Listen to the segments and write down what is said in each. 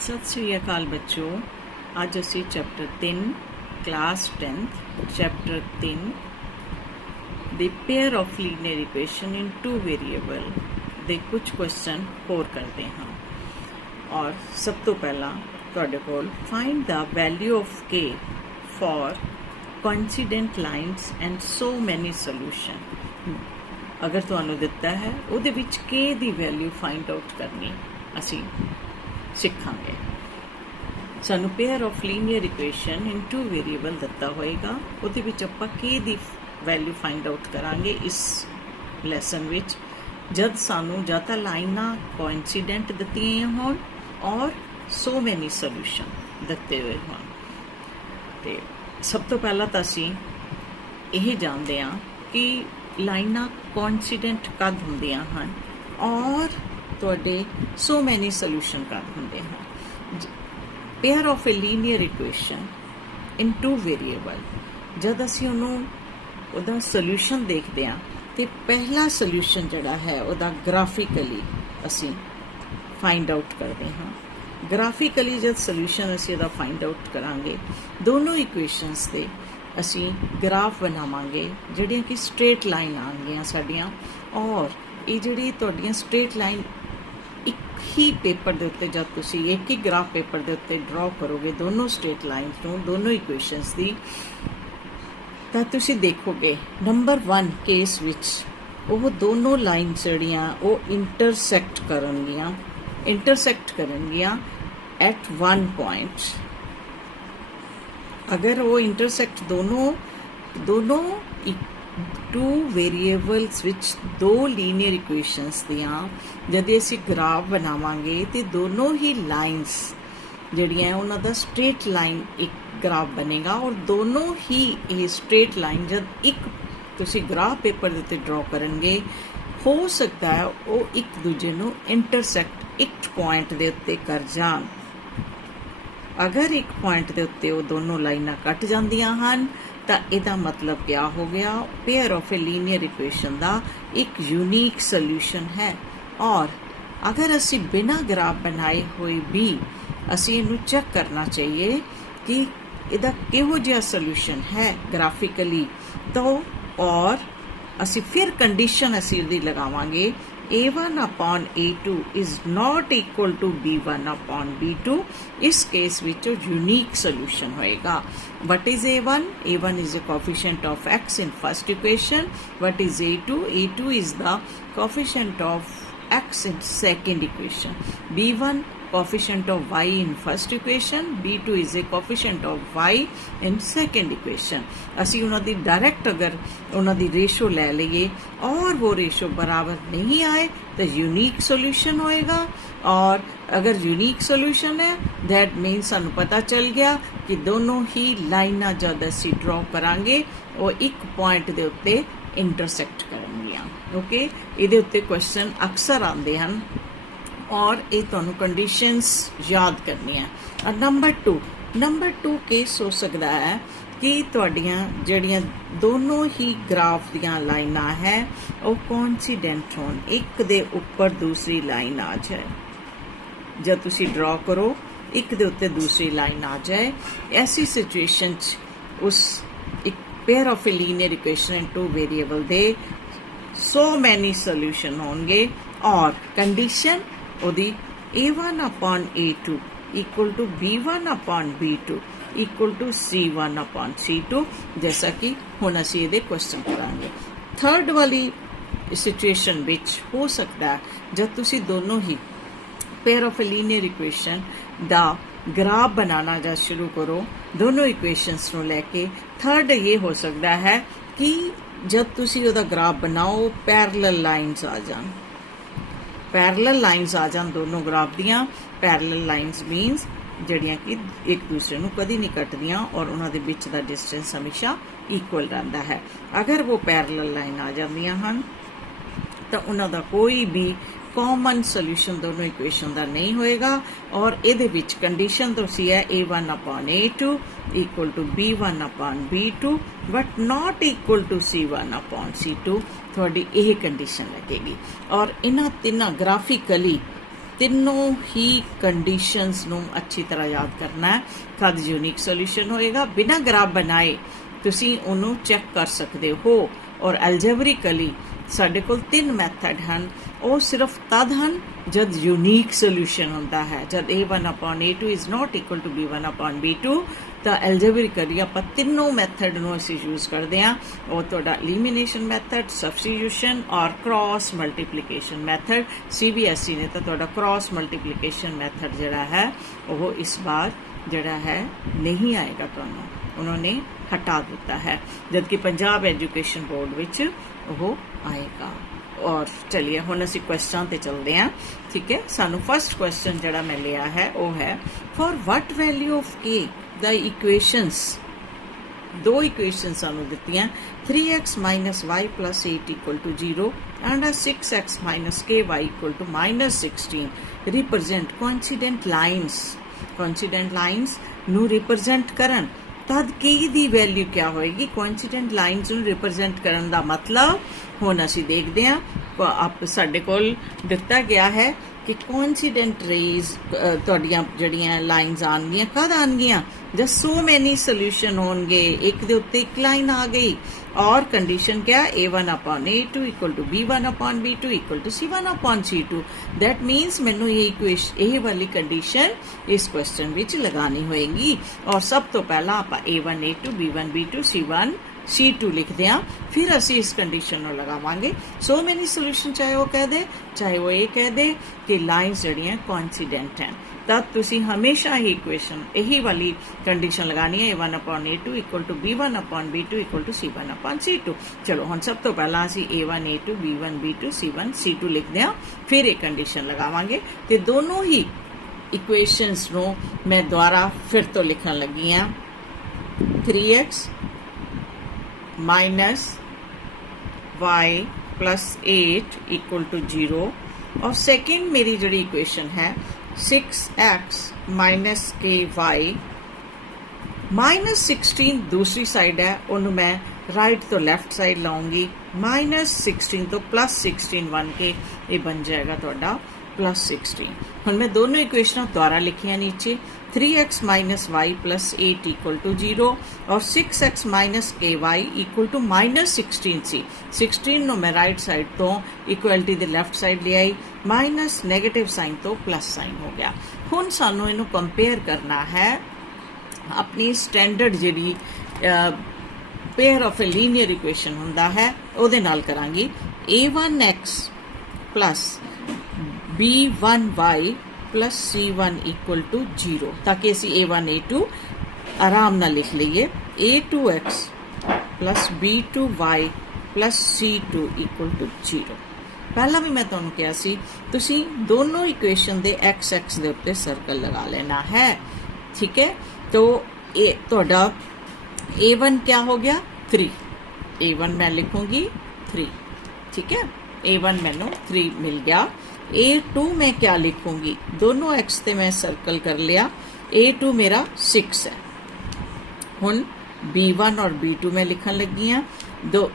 सत श्री अकाल बच्चों, अज असी chapter 3 class 10th chapter 3 the pair of linear equation in two variable दे कुछ क्वेश्चन होर करते हैं। और सब तो पहला तुहाडे कोल फाइंड द वैल्यू ऑफ के for coincident lines and so many solution. अगर तुहानू दिता है उहदे विच के दी वैल्यू फाइंड आउट करनी असी सिखांगे। सानू pair of linear equation in two variable दिता होएगा, उहदे विच आपां के दी वैल्यू फाइंड आउट करांगे इस लैसन विच, जद सानू जां तां लाइनां कोइंसिडेंट दित्तियां होण और सो मैनी सोल्यूशन दिते हुए होण। ते सब तो पहला तां असीं यह जानते हैं कि लाइनां कोइंसिडेंट कद हुंदियां हन और तुहाडे सो मैनी सोल्यूशन कद हुंदे हैं। Pair of a linear equation in two variable, जद असीं उहदा सोल्यूशन देखते हैं तो पहला सोल्यूशन जिहड़ा है उहदा ग्राफिकली असीं फाइंड आउट करते हैं। ग्राफिकली जब सोल्यूशन असीं उहदा फाइंड आउट करांगे, दोनों इक्वेशनस दे असीं ग्राफ बनावांगे जिहड़ियां कि स्ट्रेट लाइन आउणगीਆਂ साडीਆਂ। और ये जिहड़ी तुहाडीਆਂ स्ट्रेट लाइन एक ही पेपर के उत्ते जब तुसी एक ही ग्राफ पेपर के उत्ते ड्रॉ करोगे दोनों स्ट्रेट लाइन नूं, दोनों इक्वेशनस की, तो तुसी देखोगे नंबर 1 केस विच वो दोनों लाइन्स जिहड़ियां वो इंटरसैक्ट करनगियां एट वन पॉइंट। अगर वो इंटरसैक्ट दोनों टू वेरिएबल्स विच दो लीनियर इक्वेशनस दियां जदे असीं ग्राफ बनावांगे तो दोनों ही लाइन्स जिहड़ियां उन्हां दा स्ट्रेट लाइन एक ग्राफ बनेगा। और दोनों ही ये स्ट्रेट लाइन जब एक तुसीं ग्राफ पेपर दे उत्ते ड्रॉ करनगे, हो सकता है वो एक दूजे नूं इंटरसैक्ट एक पॉइंट दे उत्ते कर जाण। अगर एक पॉइंट दे उत्ते वो दोनों लाइनां कट जांदियां हन तो इसका मतलब क्या हो गया, pair of a linear equation का एक यूनीक सोल्यूशन है। और अगर असी बिना ग्राफ बनाए हुए भी असी इनू चेक करना चाहिए कि इसका किहो जिहा सोल्यूशन है ग्राफिकली, तो और असी फिर कंडीशन असी उहदी लगावांगे A1 upon A2 is not equal to B1 upon B2। इस केस विच यूनीक सोल्यूशन होएगा। What is A1? A1 is a coefficient of x in first equation. What is A2? A2 is the coefficient of x in second equation. B1 coefficient of y in first equation, B2 is a coefficient of y in second equation। असी उन्हां दी direct अगर उन्हां दी ratio ले लईए और वो ratio बराबर नहीं आए तो यूनीक सोल्यूशन होएगा। और अगर यूनीक सोल्यूशन है दैट मीन सानू पता चल गया कि दोनों ही लाइनां जद असी ड्रॉ करांगे वो एक पॉइंट दे उत्ते इंटरसैक्ट करनगियां। ओके, इहदे उत्ते क्वेश्चन अक्सर आंदे हन और ये तुहानू कंडीशनस याद करनी है। और नंबर टू केस हो सकता है कि तुहाडियां जिहड़ियां दोनों ही ग्राफ दियां लाइनां है वो कोइंसिडेंट होण, एक दे ऊपर दूसरी लाइन आ जाए। जब तुसी ड्रॉ करो एक दे उत्ते दूसरी लाइन आ जाए, ऐसी सिचुएशन उस एक pair of a linear equation in two variable they so many solution होंगे। और कंडीशन ओदी A1 upon A2 equal to B1 upon B2 equal to C1 upon C2, जैसा कि हुण असीं इहदे क्वेश्चन करांगे। थर्ड वाली सिचुएशन विच हो सकता है जब तुसीं दोनों ही pair of a linear equation दा ग्राफ बनाना जब शुरू करो दोनों इक्वेशनस नूं लैके, थर्ड ये हो सकता है कि जब तुसीं उहदा ग्राफ बनाओ पैरेलल लाइन्स आ जान। पैरेलल लाइन्स आ जान दोनों ग्राफ दियां। पैरेलल लाइन्स मीनस जिहड़ियां कि एक दूसरे नूं कदी नहीं कटदियां और उन्हां दे विच दा डिस्टेंस हमेशा इक्वल रहिंदा है। अगर वो पैरेलल लाइन आ जांदियां हन तो उन्हां दा कोई भी कॉमन सोल्यूशन दोनों इक्वेशन का नहीं होएगा। और इहदे विच कंडीशन तो सी है A1 upon A2 equal to B1 upon B2 but not equal to C1 upon C2। थोड़ी यह कंडीशन लगेगी। और इन्हां तिन्हां ग्राफिकली ਤਿੰਨੋਂ ही कंडीशंस ਨੂੰ अच्छी तरह याद करना है। तद यूनिक सोल्यूशन होएगा। बिना ग्राफ बनाए ਤੁਸੀਂ ਉਹਨੂੰ ਚੈੱਕ ਕਰ ਸਕਦੇ ਹੋ। ਔਰ ਐਲਜੈਬਰਿਕਲੀ ਸਾਡੇ ਕੋਲ 3 ਮੈਥਡ ਹਨ। ਉਹ ਸਿਰਫ ਤਦ ਹਨ ਜਦ ਯੂਨੀਕ ਸੋਲੂਸ਼ਨ ਹੁੰਦਾ ਹੈ। ਜਦ a1/a2 is not equal to b1/b2 ਤਾਂ ਐਲਜੈਬਰਿਕਲੀ ਆਪਾਂ ਤਿੰਨੋਂ ਮੈਥਡ ਨੂੰ ਅਸੀਂ ਯੂਜ਼ ਕਰਦੇ ਹਾਂ। ਉਹ ਤੁਹਾਡਾ ਐਲੀਮੀਨੇਸ਼ਨ ਮੈਥਡ, ਸਬਸਟੀਟਿਊਸ਼ਨ ਔਰ ਕ੍ਰਾਸ ਮਲਟੀਪਲੀਕੇਸ਼ਨ ਮੈਥਡ। CBSE ਨੇ ਤਾਂ ਤੁਹਾਡਾ ਕ੍ਰਾਸ ਮਲਟੀਪਲੀਕੇਸ਼ਨ ਮੈਥਡ ਜਿਹੜਾ ਹੈ ਉਹ ਇਸ ਬਾਰ ਜਿਹੜਾ ਹੈ नहीं आएगा ਤੁਹਾਨੂੰ, उन्होंने हटा दिता है, जबकि पंजाब एजुकेशन बोर्ड विच वो आएगा। और चलिए हुण असीं क्वेश्चन ते चलते हैं। ठीक है, सानू फर्स्ट क्वेश्चन जिहड़ा मैं लिया है वो है for what value of k the equations, दो इक्वेशन सानू दित्तियां 3x minus y plus 8 equal to 0 and 6x minus k y equal to -16 represent coincident lines. Coincident lines नू रिप्रजेंट करन तद के दी वैल्यू क्या होएगी। कोइंसिडेंट लाइन्स नू रिप्रजेंट करन दा मतलब हुण असीं देखदे हां आप साडे कोल दिता गया है कि कोइंसिडेंट रेज तुहाडियां जड़ियां लाइन्स आउणगियां कद आउणगियां जब सो मैनी सोल्यूशन होणगे, एक दे उत्ते एक लाइन आ गई और कंडीशन क्या a1/a2 equal to b1/b2 equal to c1/c2। That means मैनू ये वाली कंडीशन इस क्वेश्चन विच लगानी होएगी। और सब तो पहला आप a1 a2 b1 b2 c1 C2 लिखते हैं, फिर असी इस कंडीशन में लगावांगे सो मैनी सोल्यूशन, चाहे वो कह दे चाहे वो ये कह दे कि लाइन्स जड़ियाँ कोइंसिडेंट हैं। तब तुसी हमेशा ही इक्वेशन यही वाली कंडीशन लगानी है a1/a2 equal to b1/b2 equal to c1/c2। चलो हम सब तो पहला असी a1 a2 b1 b2 c1 c2 लिखते हैं, फिर एक कंडीशन लगावांगे। तो दोनों ही इक्वेशंस नूं मैं दोबारा फिर तो लिखन लगी हाँ 3x minus y plus 8 equal to 0 और सेकेंड मेरी जी इक्वेशन है 6x माइनस के वाई -16 दूसरी साइड है, उन्होंने मैं राइट तो लैफ्ट साइड लाऊंगी। -16 तो +16 बन के ये बन जाएगा थोड़ा +16। हुण मैं दोनों इक्वेशन दोबारा लिखियां नीचे 3x minus y plus 8 equal to 0 और 6x minus k y equal to -16 सी। 16 नो मैं राइट साइड तो इक्वलिटी दे लैफ्ट साइड ले आई, माइनस नेगेटिव साइन तो प्लस साइन हो गया। हुण सानू इनू कंपेयर करना है अपनी स्टैंडर्ड जिहड़ी pair of a linear equation हुंदा है उहदे नाल करांगी a1x plus b1y plus c1 equal to 0 ताकि असी a1 a2 आराम नाल लिख लीए। a2x plus b2y plus c2 equal to 0। पहला भी मैं तुहानूं कहा सी तुसी दोनों इक्वेशन दे x x दे उत्ते सर्कल लगा लेना है। ठीक है, तो तुहाडा a1 क्या हो गया 3, a1 मैं लिखूंगी 3। ठीक है, a1 मैनू 3 मिल गया। a2 मैं क्या लिखूंगी, दोनों x ते मैं सर्कल कर लिया, a2 मेरा 6 है। हुण b1 और b2 मैं लिखन लगी हाँ, दो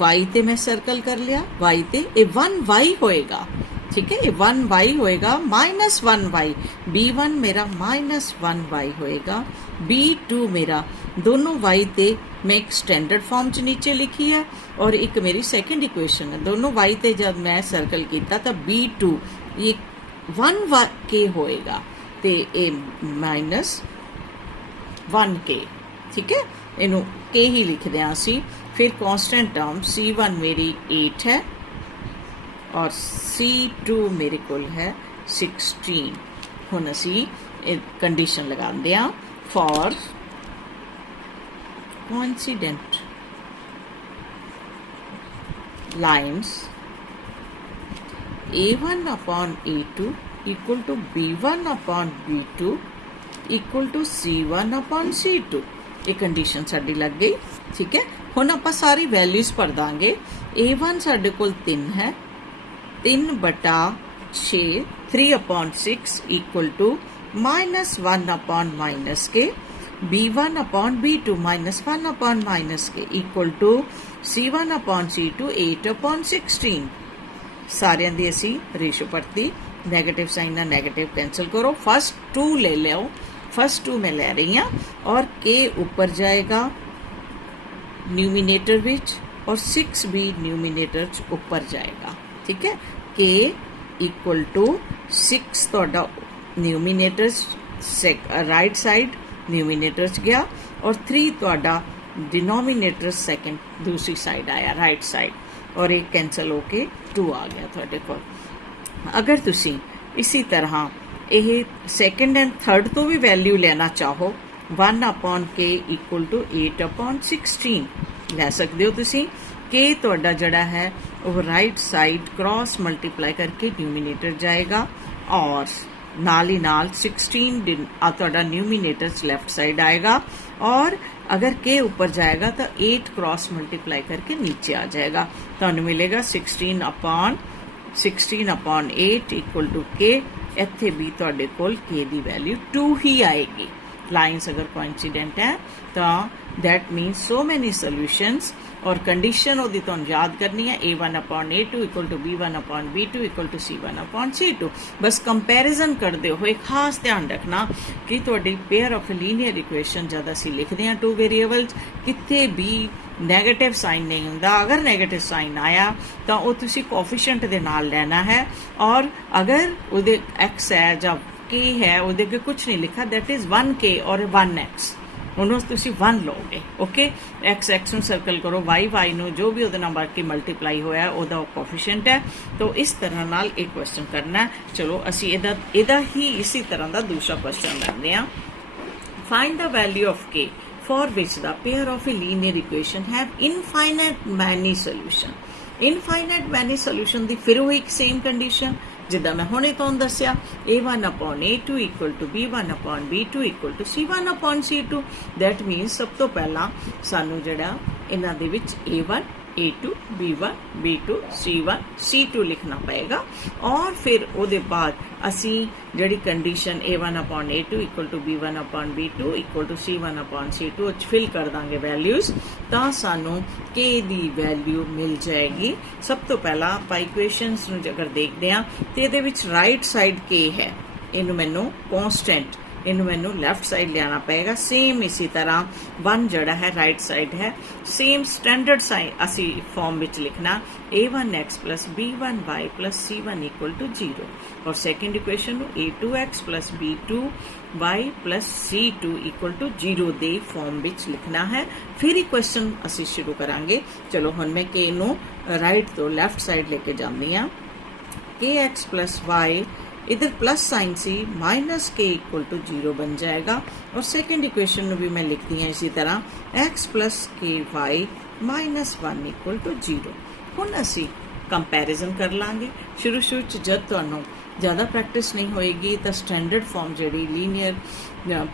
y ते मैं सर्कल कर लिया, y ते ये 1y होएगा। ठीक है, ये 1y होएगा -1y, b1 मेरा -1y होएगा, b2 मेरा दोनों y ते मैं एक स्टैंडर्ड फॉर्म च नीचे लिखी है और एक मेरी सेकंड इक्वेशन है। दोनों y ते जब मैं सर्कल किया तो b2 ये 1k होएगा ते ए -1k। ठीक है, इनू k ही लिख दें असी। फिर कांस्टेंट टर्म c1 मेरी 8 है और c2 मेरे कोल है 16। हुण असी कंडीशन लगाते हैं for coincident lines a1/a2 equal to b1/b2 equal to c1/c2। ये कंडीशन साडी लग गई। ठीक है, हुण आपां सारी वैल्यूज भर दांगे। a1 साडे कोल 3 है, 3/6 3/6 equal to -1/-k, b1/b2 -1/-k equal to c1/c2 8/16। सारियां दी असी रेशो पढ़ती नैगेटिव साइन ना नैगेटिव कैंसिल करो, फर्स्ट 2 ले लो, फर्स्ट 2 मैं ले रही हूँ और k ऊपर जाएगा न्यूमिनेटर विच और 6 भी न्यूमिनेटर ऊपर जाएगा। ठीक है, k इक्वल टू 6 ਤੁਹਾਡਾ न्यूमिनेटर राइट साइड न्यूमिनेटर गया और 3 ਤੁਹਾਡਾ डिनोमिनेटर सैकेंड दूसरी साइड आया राइट साइड और एक कैंसल होके 2 आ गया ਤੁਹਾਡੇ ਕੋਲ। अगर तुसी इसी तरह यह सैकेंड एंड थर्ड तो भी वैल्यू लेना चाहो 1/k इक्वल टू 8/16 ਲੈ ਸਕਦੇ ਹੋ ਤੁਸੀਂ। k ਤੁਹਾਡਾ ਜਿਹੜਾ है वो राइट साइड क्रॉस मल्टीप्लाई करके न्यूमिनेटर जाएगा और नाल ही नाल 16 ਤੁਹਾਡਾ न्यूमिनेटर लेफ्ट साइड आएगा और अगर k ऊपर जाएगा तो 8 क्रॉस मल्टीप्लाई करके नीचे आ जाएगा, तो मिलेगा 16/8 इक्वल टू k। इत्थे भी तुहाडे कोल k दी वैल्यू 2 ही आएगी। लाइन्स अगर कोइंसिडेंट है तो that means so many solutions और कंडीशन ओदी तुहानू याद करनी है a1/a2 equal to b1/b2 equal to c1/c2। बस कंपैरिजन करते हुए खास ध्यान रखना कि तुहाडी पेयर ऑफ लीनियर इक्वेशन जब असीं लिखते हैं 2 वेरीएबल्स कित्थे भी नैगेटिव साइन नहीं होंदा। अगर नैगेटिव साइन आया तो वो तुसीं कोफिशिएंट दे नाल लेना है और अगर उहदे x है जां k है उहदे अगे कुछ नहीं लिखा दैट इज़ 1k और 1x उन्हों तुसी 1 लोगे। ओके, एक्स एक्स में सर्कल करो, वाई वाई नो जो भी उहदे नाल बाकी मल्टीप्लाई होया उहदा कोफिशिएंट है। तो इस तरह नाल एक क्वेश्चन करना है। चलो असी इहदा ही इसी तरह का दूसरा क्वेश्चन लैंदे हां। Find the value of k for which the pair of a linear equation have infinite many solution। infinite many solution ਦੀ ਫਿਰ ਉਹ ਇੱਕ ਸੇਮ ਕੰਡੀਸ਼ਨ ਜਿੱਦਾਂ ਮੈਂ ਹੁਣੇ ਤੁਹਾਨੂੰ ਦੱਸਿਆ a1/a2 equal to b1/b2 equal to c1/c2। That means ਸਭ ਤੋਂ ਪਹਿਲਾਂ ਸਾਨੂੰ ਜਿਹੜਾ ਇਹਨਾਂ ਦੇ ਵਿੱਚ a1 a2 b1 b2 c1 c2 लिखना पएगा और फिर ਉਹਦੇ ਬਾਅਦ ਅਸੀਂ ਜਿਹੜੀ condition a1/a2 equal to b1/b2 equal to c1/c2 ਵਿੱਚ ਫਿਲ ਕਰ ਦਾਂਗੇ ਵੈਲਿਊਜ਼ ਤਾਂ ਸਾਨੂੰ k ਦੀ ਵੈਲਿਊ ਮਿਲ ਜਾਏਗੀ। ਸਭ ਤੋਂ ਪਹਿਲਾਂ ਆਪਾਂ ਇਕੁਏਸ਼ਨਸ ਨੂੰ ਅਗਰ ਦੇਖਦੇ ਹਾਂ ਤੇ ਇਹਦੇ ਵਿੱਚ ਰਾਈਟ ਸਾਈਡ k ਹੈ, ਇਹਨੂੰ ਮੈਨੂੰ ਕਨਸਟੈਂਟ इनू मैनू लैफ्ट साइड लियाना पएगा। सेम इसी तरह 1 जड़ा है राइट साइड है, सेम स्टैंडर्ड साइन असी फॉर्म विच लिखना a1x plus b1y plus c1 equal to 0 और second equation a2x plus b2y plus c2 equal to 0 दे फॉर्म विच लिखना है। फिर इक्वेशन असी शुरू करांगे। चलो हुण मैं k नू राइट तो लैफ्ट साइड लेके जांदी हां। kx प्लस y इधर प्लस साइन सी माइनस के इक्वल टू 0 बन जाएगा और सेकेंड इक्वेशन में भी मैं लिखती हूँ इसी तरह x प्लस के वाई माइनस 1 इक्वल टू 0। हुण असी कंपैरिजन कर लांगे। शुरू जब तुहानू ज़्यादा प्रैक्टिस नहीं होएगी तो स्टैंडर्ड फॉर्म जी लीनियर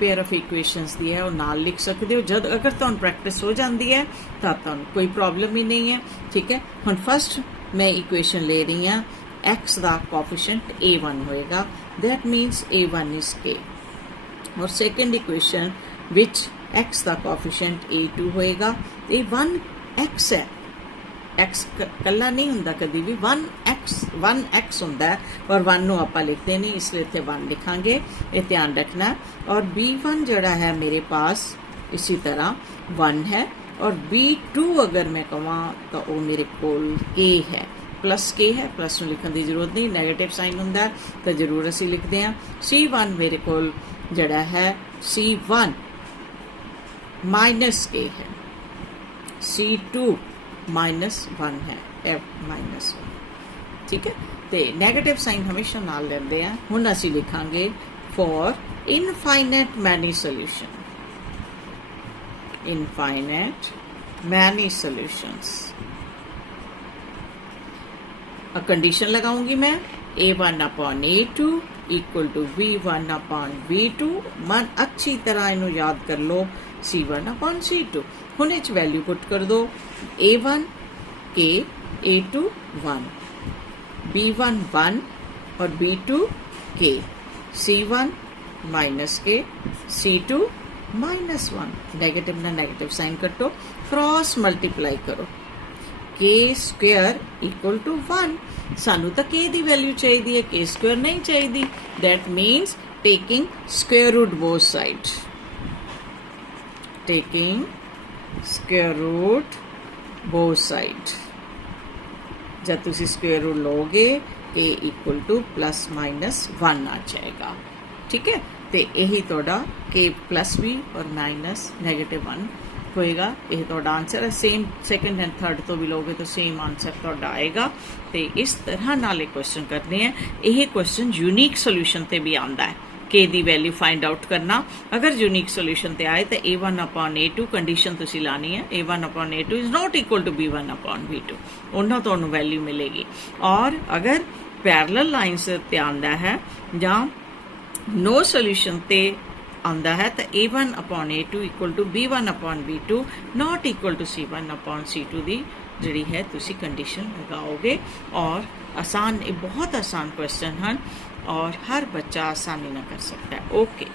पेयर ऑफ इक्वेशनस दी है वो नाल लिख सकते हो। जब अगर तुहानू प्रैक्टिस हो जाती है तो तुहानू कोई प्रॉब्लम ही नहीं है। ठीक है, हुण फर्स्ट मैं इक्वेशन ले रही हूँ x का कोफिशिएंट a1 होएगा, that means a1 is k और सेकेंड इक्वेशन विच x का कोफिशिएंट a2 होएगा। a1 x है, x कला नहीं हुंदा कभी भी 1x हुंदा है और 1 नू आपां लिखते नहीं इसलिए इत्थे 1 लिखांगे, ये ध्यान रखना। और b1 जड़ा है मेरे पास इसी तरह 1 है और b2 अगर मैं कहां तो वो मेरे कोल k है, प्लस के है, प्लस में लिखने की जरूरत नहीं, नैगेटिव साइन होंदा है तो जरूर असी लिखते हैं। c1 मेरे को जड़ा है c1 माइनस के है, c2 माइनस 1 है f माइनस 1। ठीक है, तो नैगेटिव साइन हमेशा नाल लेंदे हैं। हुण असी लिखांगे for infinite many solution, infinite many solutions condition लगाऊंगी मैं a1/a2 इक्वल टू b1/b2। मन अच्छी तरह इनू याद कर लो c1/c2। हुण इच वैल्यू पुट कर दो a1 k a2 1 b1 1 और b2 k c1 माइनस के c2 माइनस 1। नेगेटिव ना नेगेटिव साइन कटो, क्रॉस मल्टीप्लाई करो। k square equal to 1 ਸਾਨੂੰ ਤਾਂ k ਦੀ ਵੈਲਿਊ ਚਾਹੀਦੀ ਹੈ, k square ਨਹੀਂ ਚਾਹੀਦੀ। that means taking square root both sides, taking square root both sides। जब तुसी स्क्वायर रूट लोगे k equal two plus minus 1 आ जाएगा, ठीक है। तो यही तोड़ा k प्लस भी और माइनस -1 होएगा। यही तोड़ा आंसर है। सेम सेकंड एंड थर्ड तो भी लोगे तो सेम आंसर तोड़ा आएगा। तो इस तरह नाले क्वेश्चन करने हैं। यह क्वेश्चन यूनीक सोल्यूशन ते भी आंदा है, k दी वैल्यू फाइंड आउट करना। अगर यूनीक सोल्यूशन ते आए तो a1/a2 कंडीशन तुसी लानी है, a1/a2 is not equal to b1/b2, उन्होंने तो वैल्यू मिलेगी। और अगर पैरेलल लाइन्स ते आंदा है या नो सोल्यूशन ते आंदा है तो a1/a2 equal to b1/b2 not equal to c1/c2 दी जिहड़ी है तुसी कंडीशन लगाओगे। और आसान, ये बहुत आसान क्वेश्चन हैं और हर बच्चा आसानी ना कर सकता है। ओके।